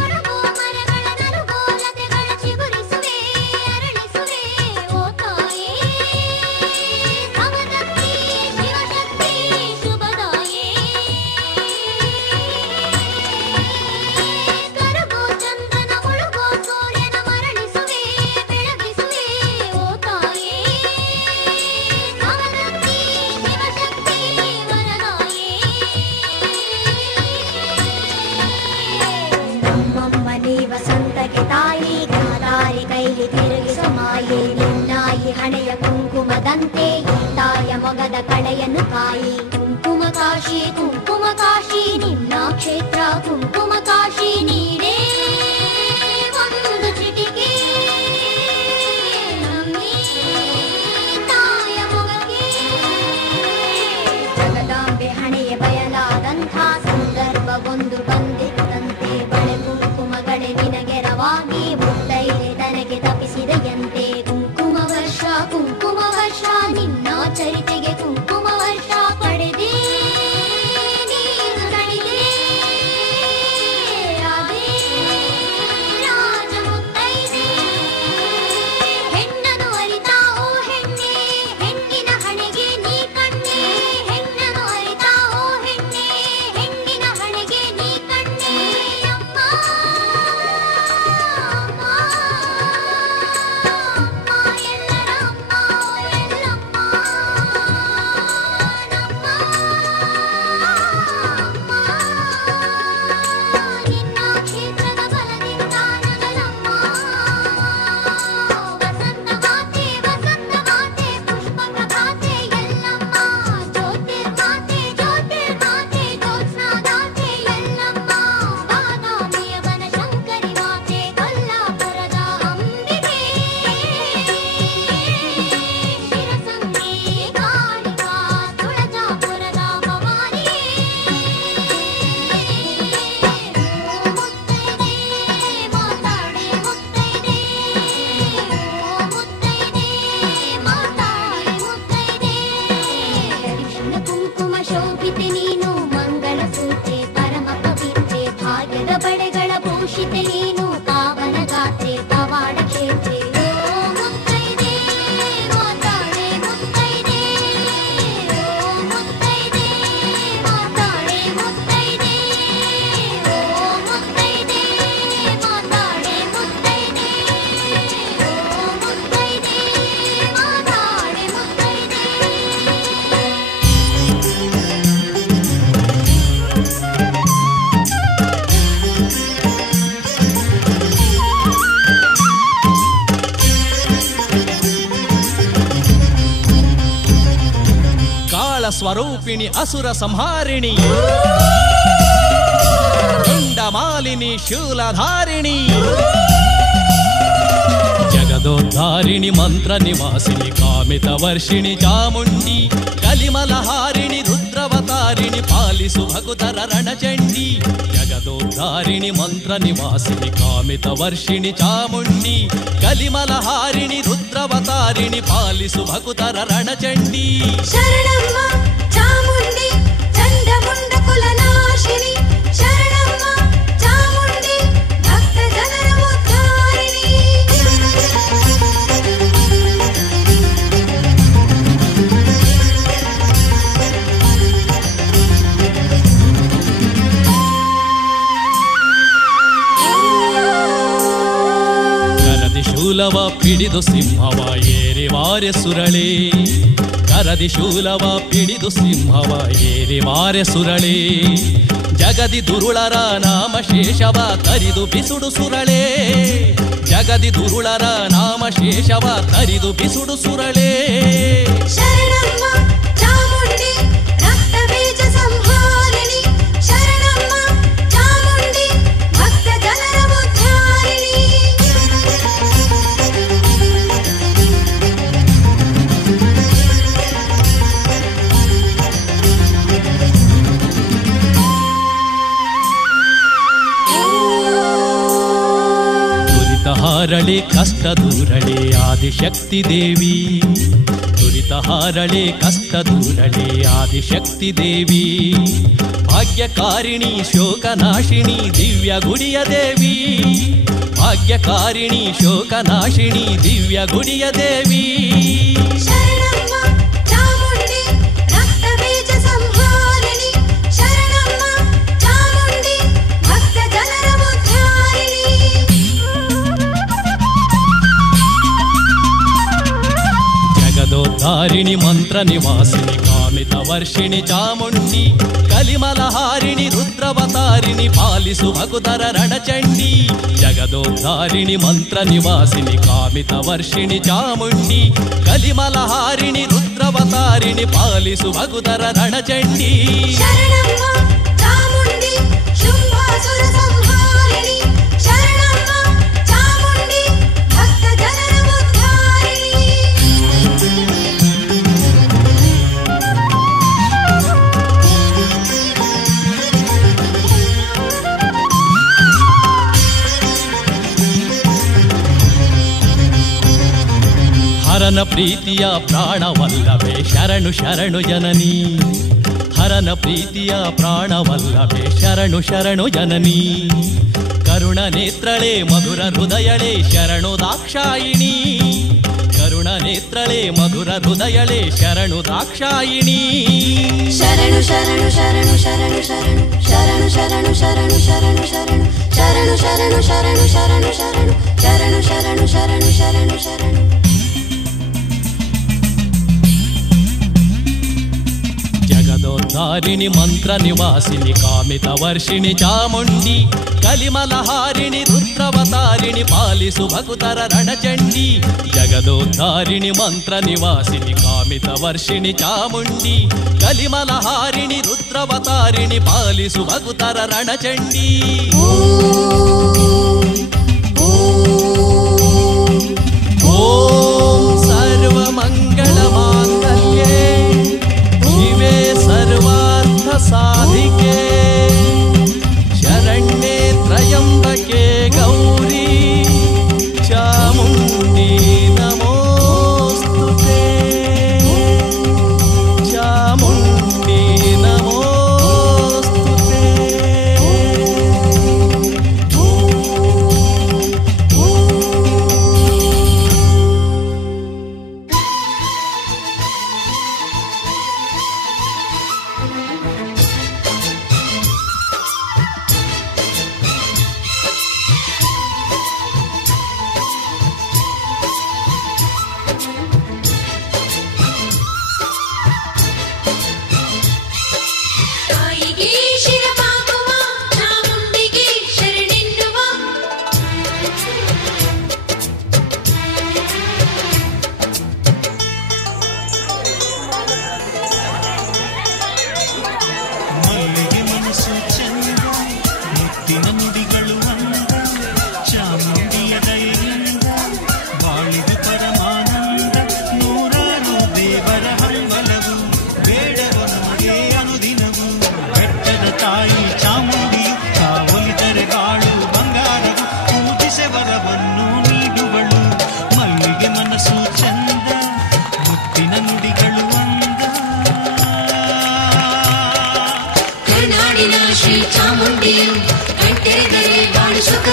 ಒಣಗೋ ಮರಗಳ ನಲುಗೋ ಲತೆಗಳ ಚಿಗುರಿಸುವೆ ಅರಳಿಸುವೆ. ಓ ತಾಯೇ ಸಮದತ್ತಿ ಶಿವಶಕ್ತಿ ಶುಭದಾಯೇ. ಕರಗೋ ಚಂದ್ರನ ಮುಳುಗೋ ಸೂರ್ಯನ ಮರಳಿಸುವೆ ಬೆಳಗಿಸುವೆ. ಓ ತಾಯೇ ಸಮದತ್ತಿ ಶಿವಶಕ್ತಿ ವರದಾಯೇ. ನಮ್ಮಮ್ಮ ನೀ ವಸಂತಕ್ಕೆ ತಾಯಿ, ಗಾದಾರಿ ಕೈಗೆ ತಿರುಗಿಸೋ ಮಾಯೆ. ನಿನ್ನಾಯಿ ಹಣೆಯ ಕುಂಕುಮದಂತೆ ತಾಯ ಮೊಗದ ಕಳೆಯನ್ನು ಕಾಯಿ. ಕುಂಕುಮ ಕಾಶಿ ಕುಂಕುಮ ಕಾಶಿ ನಿನ್ನ ಕ್ಷೇತ್ರ ಕುಂಕುಮ ಕಾಶಿ. ನೀರೇ ಒಂದು ಚಿಟಿಕೆ ನಮ್ಮಿ ತಾಯ ಮೊಗಕ್ಕೆ. ಜಗದಾಂಬೆ ಹಣೆಯ ಬಯಲಾದಂಥ ಸಂದರ್ಭ ಒಂದು ಬಂದಿತ್ತಂತೆ. ಬಳೆ ಕುಂಕುಮಗಳೇ ನಿನಗೆರವಾಗಿ ಮುತ್ತೈದೆ ತನಗೆ ತಪ್ಪಿಸಿದೆಯಂತೆ. ಕುಂಕುಮ ವರ್ಷ ನಿನ್ನ ಚರಿತೆಗೆ ಕುಂಕುಮ ವರ್ಷ ಪಡೆದೆ ನೀನು ನಡೆದೆ. ರಾಧೆ ರಾಜ ಮುತ್ತೈದೆ ಹೆಣ್ಣನು ಅರಿತಾ ಓ ಹೆಣ್ಣೆ, ಹೆಣ್ಣಿನ ಹಣೆಗೆ ನೀ ಕಣ್ಣೆ. ಹೆಣ್ಣನು ಅರಿತಾ ಓ ಹೆಣ್ಣೆ, ಹೆಣ್ಣಿನ ಹಣೆಗೆ ನೀ ಕಣ್ಣೆ. ಅಮ್ಮ ಅಮ್ಮ ಅಮ್ಮ ಎಲ್ಲರ ಅಮ್ಮ ಎಲ್ಲಮ್ಮ. ಸ್ವರೂಪಿಣಿ ಅಸುರ ಸಂಹಾರಿಣಿ ದುಂಡಮಾಲಿನಿ ಶೂಲಧಾರಿಣಿ ಜಗದೋದ್ಧಾರಿಣಿ ಮಂತ್ರ ನಿವಾಸಿನಿ ಕಾಮಿತ ವರ್ಷಿಣಿ ಚಾಮುಂಡಿ ಕಲಿಮಲಹಾರಿಣಿ ರುದ್ರವತಾರಿಣಿ ಪಾಲಿಸು ಭಗುತರ ರಣಚಂಡಿ ಜಗದೋದ್ಧಾರಿಣಿ ಮಂತ್ರ ನಿವಾಸಿನಿ ಕಾಮಿತ ವರ್ಷಿಣಿ ಚಾಮುಂಡಿ ಕಲಿಮಲಹಾರಿಣಿ ರುದ್ರವತಾರಿಣಿ ಪಾಲಿಸು ಭಗುತರ ರಣಚಂಡಿ ಶರಣಮ್ಮ ಚಾಮುಂಡಿ ಚಂಡಮುಂಡ ಕುಲನಾಶಿನಿ ಶರಣಮ್ಮ ಚಾಮುಂಡಿ ಭಕ್ತ ಜನರ ಉದ್ಧಾರಿಣಿ ಕರದಿ ಶೂಲವ ಪಿಡಿದು ಸಿಂಹವ ಏರಿವಾರೆ ಸುರಳಿ ಕರದಿ ಶೂಲವ ಪಿಡಿದು ಸಿಂಹವ ಏರಿವಾರೆ ಸುರಳಿ ಜಗದಿ ದುರುಳರ ನಾಮ ಶೇಷವ ತರಿದು ಬಿಸುಡು ಸುರಳೆ ಜಗದಿ ದುರುಳರ ನಾಮ ಶೇಷವ ತರಿದು ಬಿಸುಡು ಸುರಳೆ ಶರಣಮ್ಮ ಚಾಮುಂಡಿ ರಕ್ತ ಬೀಜ ಸಂಹಾರಿಣಿ ಶರಣಮ್ಮ ಚಾಮುಂಡಿ ಭಕ್ತ ಜನರ ಉದ್ಧಾರಿಣಿ ಹಾರಳೆ ಕಷ್ಟ ದೂರಳೆ ಆದಿಶಕ್ತಿ ದೇವಿ ದುರಿತ ಹಾರಳೆ ಕಷ್ಟ ದೂರಳೆ ಆದಿಶಕ್ತಿ ದೇವಿ ಭಾಗ್ಯಕಾರಿಣಿ ಶೋಕನಾಶಿನಿ ದಿವ್ಯ ಗುಡಿಯ ದೇವಿ ಭಾಗ್ಯಕಾರಿಣಿ ಶೋಕನಾಶಿನಿ ದಿವ್ಯ ಗುಡಿಯ ದೇವಿ ಶರಣಮ್ಮ ಚಾಮುಂಡಿ ರಕ್ತ ಬೀಜ ಸಂಹಾರಿಣಿ ಶರಣಮ್ಮ ಚಾಮುಂಡಿ ಭಕ್ತ ಜನರ ಉದ್ಧಾರಿಣಿ ಜಗದೋದ್ಧಾರಿಣಿ ಮಂತ್ರ ನಿವಾಸಿನಿ ಕಾಮಿತ ವರ್ಷಿಣಿ ಚಾಮುಂಡಿ ಕಲಿಮಲಹಾರಿಣಿ ರುದ್ರವತಾರಿಣಿ ಪಾಲಿಸು ಭಗುತರ ರಣಚಂಡಿ ಜಗದೋದ್ಧಾರಿಣಿ ಮಂತ್ರ ನಿವಾಸಿನಿ ಕಾಮಿತ ವರ್ಷಿಣಿ ಚಾಮುಂಡಿ ಕಲಿಮಲಹಾರಿಣಿ ರುದ್ರವತಾರಿಣಿ ಪಾಲಿಸು ಭಗುತರ ರಣಚಂಡಿ ಶರಣಮ್ಮ ಚಾಮುಂಡಿ ಶುಂಭಾಸುರ ಸಂಹಾರಿಣಿ ಶರಣಮ್ಮ ಚಾಮುಂಡಿ ಭಕ್ತ ಜನರ ಉದ್ಧಾರಿಣಿ ಹರನ ಪ್ರೀತಿಯ ಪ್ರಾಣವಲ್ಲವೇ ಶರಣು ಶರಣು ಜನನಿ ಹರನ ಪ್ರೀತಿಯ ಪ್ರಾಣವಲ್ಲವೇ ಶರಣು ಶರಣು ಜನನಿ ಕರುಣ ನೇತ್ರಳೆ ಮಧುರ ಹೃದಯಳೆ ಶರಣು ದಾಕ್ಷಾಯಿಣಿ ಕರುಣ ನೇತ್ರಳೆ ಮಧುರ ಹೃದಯಳೆ ಶರಣು ದಾಕ್ಷಾಯಿಣಿ ಶರಣು ಶರಣು ಶರಣು ಶರಣು ಶರಣು ಶರಣು ಶರಣು ಶರಣು ಶರಣು ಶರಣು ಶರಣು ಶರಣು ಶರಣು ಶರಣು ಶರಣು ಶರಣು ಶರಣು ಶರಣು ಶರಣು ಜಗದೋದ್ಧಾರಿಣಿ ಮಂತ್ರ ನಿವಾಸಿನಿ ಕಾಮಿತ ವರ್ಷಿಣಿ ಚಾಮುಂಡಿ ಕಲಿಮಲಹಾರಿಣಿ ರುದ್ರವತಾರಿಣಿ ಪಾಲಿಸು ಭಗುತರ ರಣಚಂಡಿ ಜಗದೋದ್ಧಾರಿಣಿ ಮಂತ್ರ ನಿವಾಸಿನಿ ಕಾಮಿತ ವರ್ಷಿಣಿ ಚಾಮುಂಡಿ ಕಲಿಮಲಹಾರಿಣಿ ರುದ್ರವತಾರಿಣಿ ಪಾಲಿಸು ಭಗುತರ ರಣಚಂಡಿ ಓಂ ಸರ್ವಮಂಗಳ ಮಾಂಗಲ್ಯೆ ಶಿವೆ ಸರ್ವಾರ್ಥ ಸಾಧಿಕೆ ಶರಣ್ಯೆ ತ್ರಯಂಬಕೆ ಗೌರಿ ಚಾಮುಂಡಿ ನಮೋಸ್ತುತೆ ಚಾಮುಂಡಿ ನಮೋಸ್ತುತೆ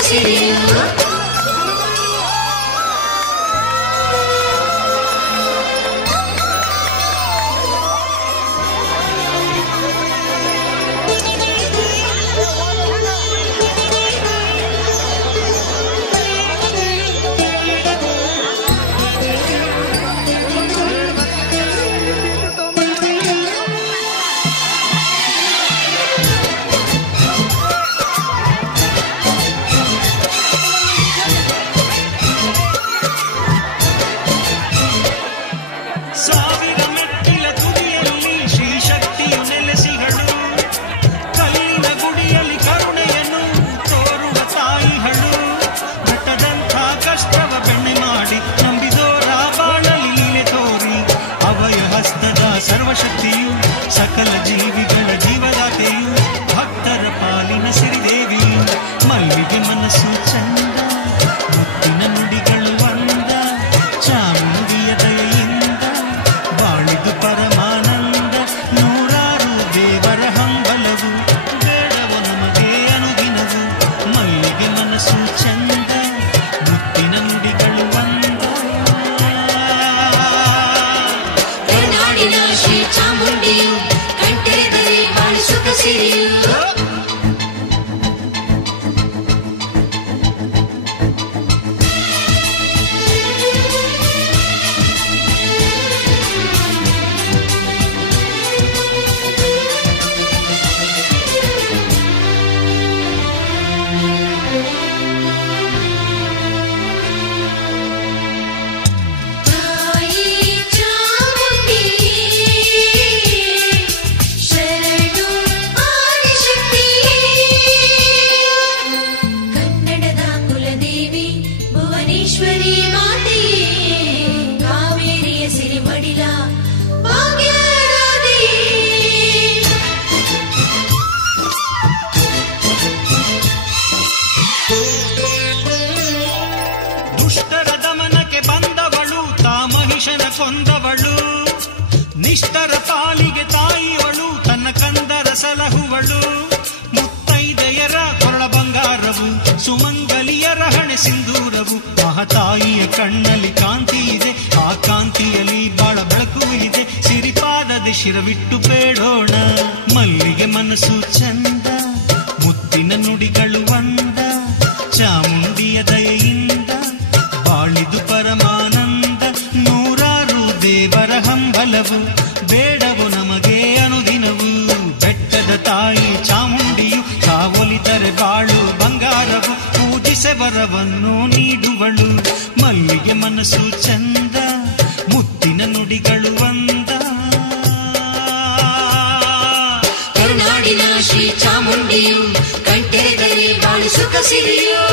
ಸಿರಿಯು ಸರ್ವಶಕ್ತಿಯು ಸಕಲ ಜೀವಿಗಳ ಜೀವದಾತೆಯು ಭಕ್ತರ ಪಾಲಿನ ಸಿರಿದೇವಿ ಮಲ್ಲಿಗೆ ಮನಸ್ಸು ಚಂದ ಮುತ್ತಿನ ನುಡಿಗಳು ಅಂದ ಚಾಮುಂಡಿಯ ದಯೆಯಿಂದ ಬಾಳಿದು ಪರಮಾನಂದ ನೂರಾರು ದೇವರ ಹಂಬಲವು ಬೇಡವು ನಮಗೆ ಅನುದಿನವು ಮಲ್ಲಿಗೆ ಮನಸ್ಸು ಚಂದ ಮುತ್ತಿನ ನುಡಿಗಳು ಅಂದ ಶ್ರೀ ಚಾಮುಂಡಿಯು ಕಂಠೆದರೆ ಬಾಳಿ ಸುಖ ಸಿರಿಯು ಕೊಂದವಳು ನಿಷ್ಠರ ಪಾಲಿಗೆ ತಾಯಿಯವಳು ತನ್ನ ಕಂದರ ಸಲಹುವಳು ಮುತ್ತೈದೆಯರ ಕೊರಳ ಬಂಗಾರವು ಸುಮಂಗಲಿಯರ ಹಣೆ ಸಿಂಧೂರವು ಮಹತಾಯಿಯ ಕಣ್ಣಲ್ಲಿ ಕಾಂತಿ ಇದೆ ಆ ಕಾಂತಿಯಲ್ಲಿ ಬಾಳ ಬೆಳಕು ಇದೆ ಸಿರಿಪಾದದೆ ಶಿರವಿಟ್ಟು ಬೇಡೋಣ ಮಲ್ಲಿಗೆ ಮನಸ್ಸು ಚಂದ ಮುತ್ತಿನ ನುಡಿಗಳು ಒಂದ ಚಾಮುಂಡಿಯ ದಯೆಯಿಂದ ಬಾಳಿದು ಪರಮಾನಂದ ನೂರಾರು ದೇವರ ಹಂಬಲವು ಬೇಡವು ನಮಗೆ ಅನುದಿನವು ಬೆಟ್ಟದ ತಾಯಿ ಚಾಮುಂಡಿಯು ಕಾವಲಿದರೆ ಬಾಳು ಬಂಗಾರವು ಪೂಜಿಸೆ ವರವನ್ನು ನೀಡುವಳು ಮಲ್ಲಿಗೆ ಮನಸ್ಸು ಚಂದ ಮುತ್ತಿನ ನುಡಿಗಳು ಒಂದ ಕರುನಾಡಿನ ಶ್ರೀ ಚಾಮುಂಡಿಯು ಕಂಠೆದರೆ ಬಾಳಿ ಸುಖ ಸಿರಿಯು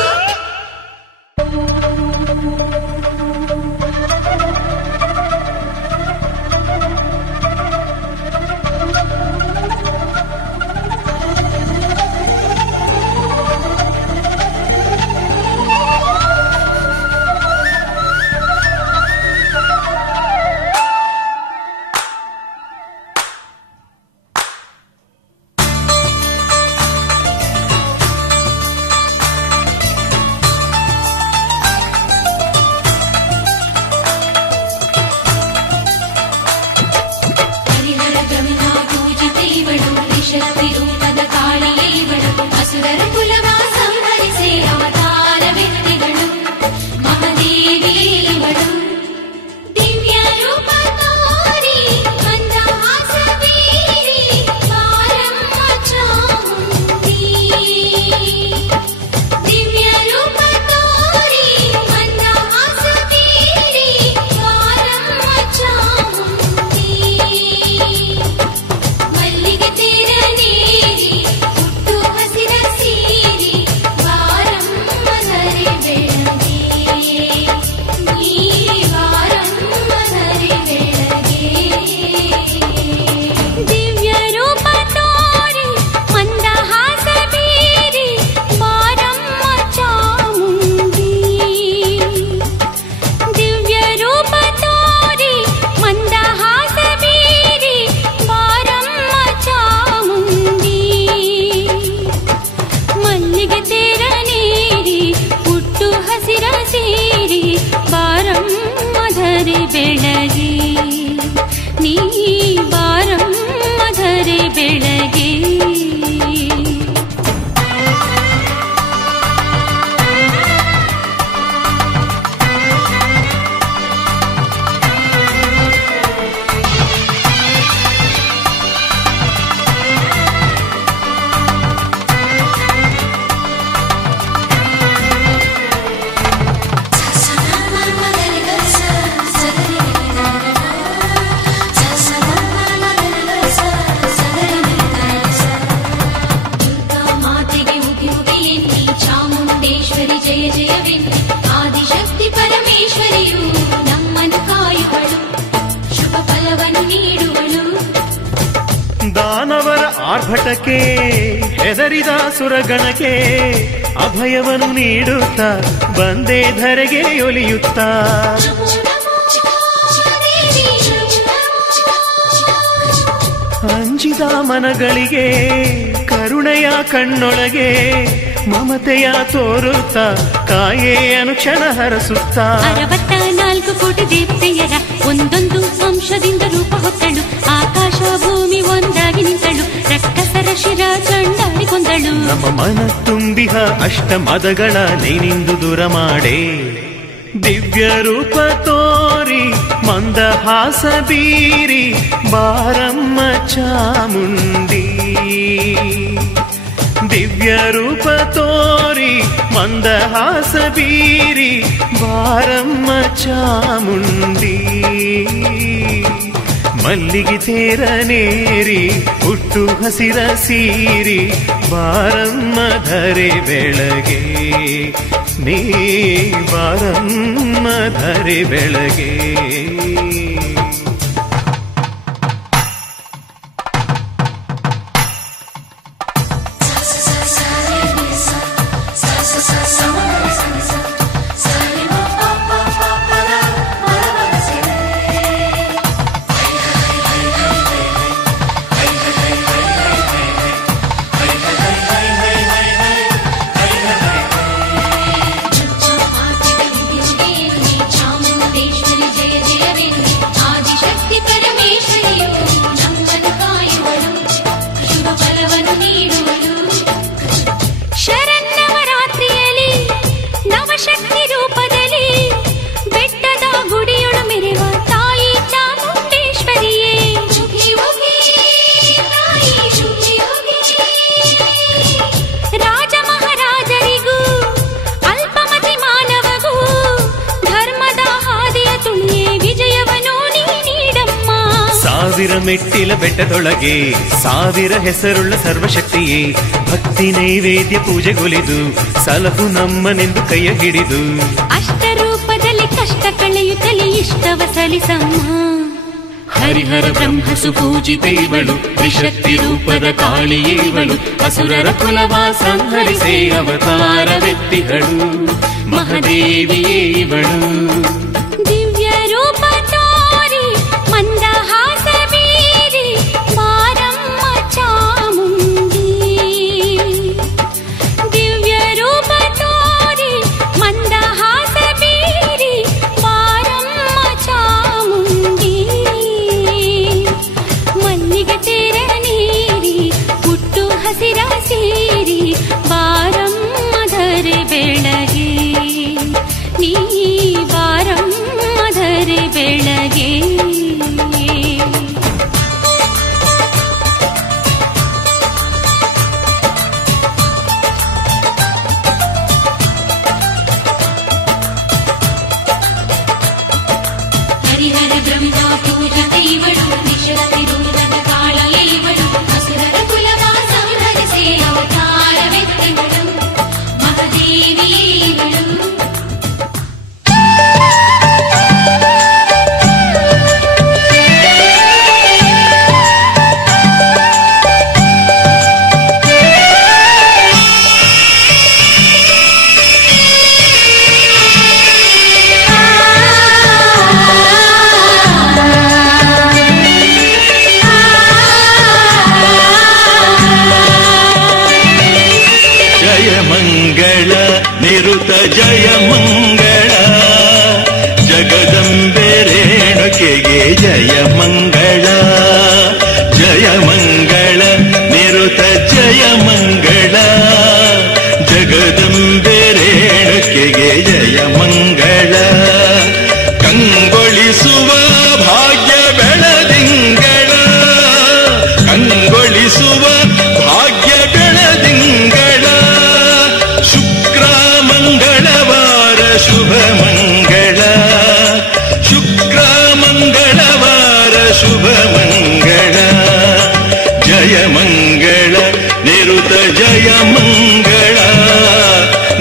ಆರ್ಭಟಕ್ಕೆ ಹೆದರಿದ ಸುರಗಣಕ್ಕೆ ಅಭಯವನ್ನು ನೀಡುತ್ತಾ ಬಂದೇ ಧರೆಗೆ ಒಲಿಯುತ್ತಾ ಅಂಜಿದ ಮನಗಳಿಗೆ ಕರುಣೆಯ ಕಣ್ಣೊಳಗೆ ಮಮತೆಯ ತೋರುತ್ತಾ ಕಾಯೇ ಅನುಕ್ಷಣ ಹರಸುತ್ತಾ 64 ಕೋಟಿ ದೇವತೆಯರ ಒಂದೊಂದು ವಂಶದಿಂದ ರೂಪ ಹೊತ್ತಳು ಆಕಾಶ ಭೂಮಿ ಒಂದಾಗಿ ನಿಂತಳು ರಕ್ಕಸರ ಶಿರ ಚಂಡಾಡಿಕೊಂಡಳು ನಮ್ಮ ಮನ ತುಂಬಿಹ ಅಷ್ಟಮದಗಳ ನೀನಿಂದು ದೂರ ಮಾಡೇ ದಿವ್ಯ ರೂಪ ತೋರಿ ಮಂದಹಾಸ ಬೀರಿ ಬಾರಮ್ಮ ಚಾಮುಂಡಿ ದಿವ್ಯ ರೂಪ ತೋರಿ ಮಂದಹಾಸ ಬೀರಿ ಬಾರಮ್ಮ ಚಾಮುಂಡಿ ಮಲ್ಲಿಗೆ ತೇರನೇರಿ ಹುಟ್ಟು ಹಸಿರ ಸೀರಿ ಬಾರಮ್ಮ ಧರೆ ಬೆಳಗ್ಗೆ ನೀ ಬಾರಮ್ಮ ಧರೆ ಬೆಳಗ್ಗೆ ಮೆಟ್ಟಿಲ ಬೆಟ್ಟದೊಳಗೆ ಸಾವಿರ ಹೆಸರುಳ್ಳ ಸರ್ವಶಕ್ತಿಯೇ ಭಕ್ತಿ ನೈವೇದ್ಯ ಪೂಜೆಗೊಲಿದು ಸಲಹು ನಮ್ಮನೆಂದು ಕೈಯ ಹಿಡಿದು ಅಷ್ಟರೂಪದಲ್ಲಿ ಕಷ್ಟ ಕಳೆಯುತ್ತಲೇ ಇಷ್ಟವ ಸಲಿಸಮ್ಮ ಹರಿಹರ ಬ್ರಹ್ಮ ಸುಪೂಜಿತೆ ಇವಳು ತ್ರಿಶಕ್ತಿ ರೂಪದ ಕಾಳಿಯೇ ಇವಳು ಅಸುರರ ಕುಲವ ಸಂಹರಿಸೇ ಅವತಾರವೆತ್ತಿಗಳು ಮಹಾದೇವಿಯೇ ಇವಳು ದಿವ್ಯ ರೂಪ ತೋರಿ ಮಂದಹಾಸ ಬೀರಿ ಬಾರಮ್ಮ ಚಾಮುಂಡಿ ದಿವ್ಯ ರೂಪ ತೋರಿ ಮಂದಹಾಸ ಬೀರಿ ಬಾರಮ್ಮ ಚಾಮುಂಡಿ ಮಲ್ಲಿಗೆ ತೇರ ನೀರಿ ಹುಟ್ಟು ಹಸಿರ ಸೀರಿ ಬಾರಮ್ಮ ಧರೆ ಬೆಳಗ್ಗೆ ನೀ ಬಾರಮ್ಮ ಧರೆ ಬೆಳಗ್ಗೆ ಹರಿಹರ ಬ್ರಹ್ಮ ಪೂಜತೆ ಇವಳು ತ್ರಿಶಕ್ತಿ ರೂಪದ ಕಾಳಿಯೇ ಇವಳು ಅಸುರರ ಕುಲವ ಸಂಹರಿಸೇ ಅವತಾರವೆತ್ತಿವಳು ಮಹಾದೇವಿಯೇ ಇವಳು ನಿರುತ ಜಯ ಮಂಗಳ ಜಗದಂಬೆ ರೇಣುಕೆಗೆ ಜಯ ಮಂಗಳ ನಿರುತ ಜಯ ಮಂಗಳ ಜಗದಂಬೆ ರೇಣುಕೆಗೆ ಜಯ ಮಂಗಳ ಕಂಗೊಳಿಸುವ ಭಾಗ್ಯ ಬೆಳದಿಂಗಳ ಕಂಗೊಳಿಸುವ ಭಾಗ್ಯ ಬೆಳದಿಂಗಳ ಮಂಗಳವಾರ ಶುಭ ಮಂಗಳ ಶುಕ್ರ ಮಂಗಳವಾರ ಶುಭ ಮಂಗಳ ಜಯ ಮಂಗಳ ನಿರುತ ಜಯ ಮಂಗಳ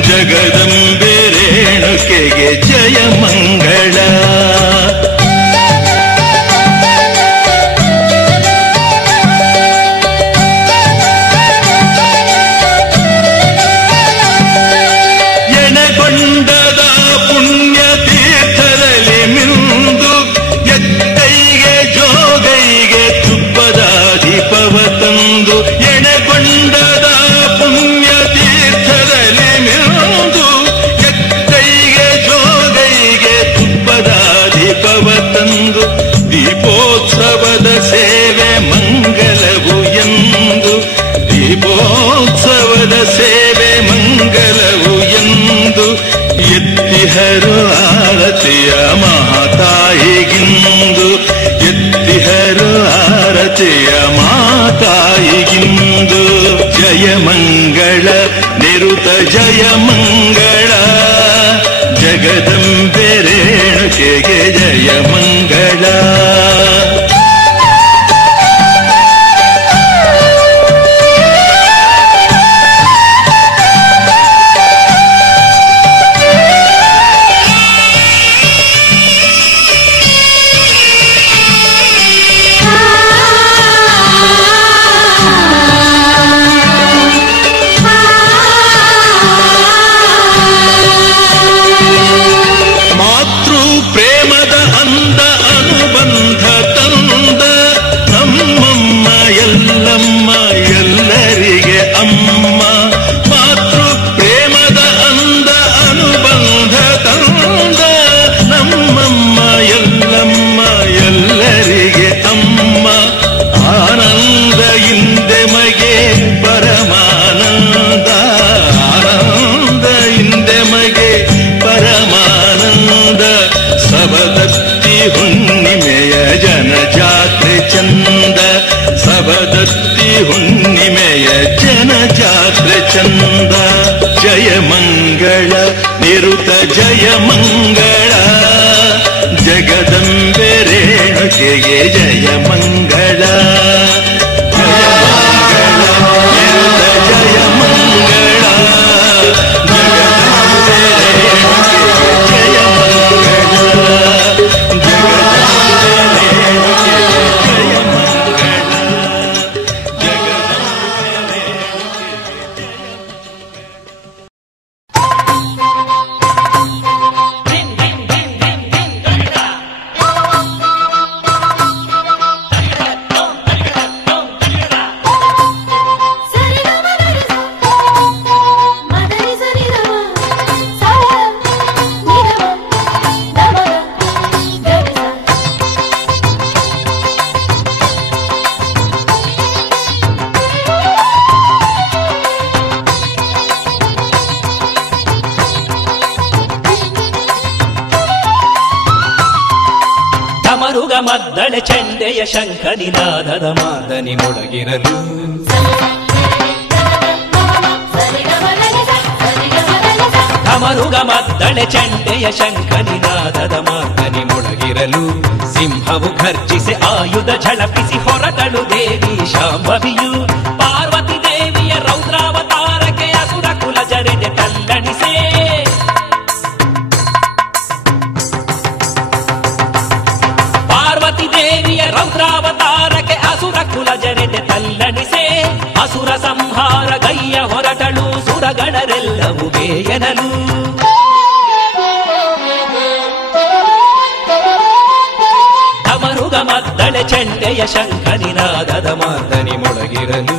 ಜಗದಂಬೆ ರೇಣುಕೆಗೆ ಜಯ ಮಂಗಳ ಆರತಿಯ ಮಾತಾಯಿಗಿಂದು ಎತ್ತಿಹರು ಆರತಿಯ ಮಾತಾಯಿಗಿಂದು ಜಯ ಮಂಗಳ ನಿರುತ ಜಯ ಮಂಗಳ ಜಗದಂಬೆ ರೇಣುಕೆಗೆ ಜಯ ಮಂಗಳ ಸಬದತ್ತಿ ಹುಣ್ಣಿಮೆಯ ಜನಜಾತ್ರೆ ಚಂದ ಜಯ ಮಂಗಳ ನಿರುತ ಜಯ ಮಂಗಳ ಜಗದಂಬೆ ರೇಣುಕೆಗೆ ಜಯ ಮಂಗಳ ಜಯ ಮಂಗಳ ನಿರುತ ಜಯ ಮಂಗಳ ಜಗದಂಬೆ ರೇಣುಕೆಗೆ ಜಯ ಮಂಗಳ ಮದ್ದಳೆ ಚೆಂಡೆಯ ಶಂಖನಿನಾದದ ಮಾದನಿ ಮೊಳಗಿರಲು ಧಮರುಗ ಮದ್ದಳೆ ಚೆಂಡೆಯ ಶಂಖನಿನಾದದ ಮಾದನಿ ಮೊಳಗಿರಲು ಸಿಂಹವು ಘರ್ಜಿಸಿ ಆಯುಧ ಝಳಪಿಸಿ ಹೊರಟಳು ದೇವಿ ಶಾಂಭವಿಯು ಪಾರ್ವತಿ ದೇವಿಯ ರೌದ್ರಾವತಾರಕ್ಕೆ ಅಸುರ ಕುಲ ಜರೆದೆ ತಲ್ಲಣಿಸೆ ದೇವಿಯ ರೌದ್ರಾವತಾರಕ್ಕೆ ಅಸುರ ಕುಲ ಜರೆದೆ ತಲ್ಲಣಿಸೆ ಅಸುರ ಸಂಹಾರ ಗೈಯ ಹೊರಟಳು ಸುರಗಣರೆಲ್ಲವೂ ಬೇಯನಲು ಧಮರುಗ ಮದ್ದಳೆ ಚೆಂಡೆಯ ಶಂಖನಿನಾದದ ಮಾರ್ದನಿ ಮೊಳಗಿರಲು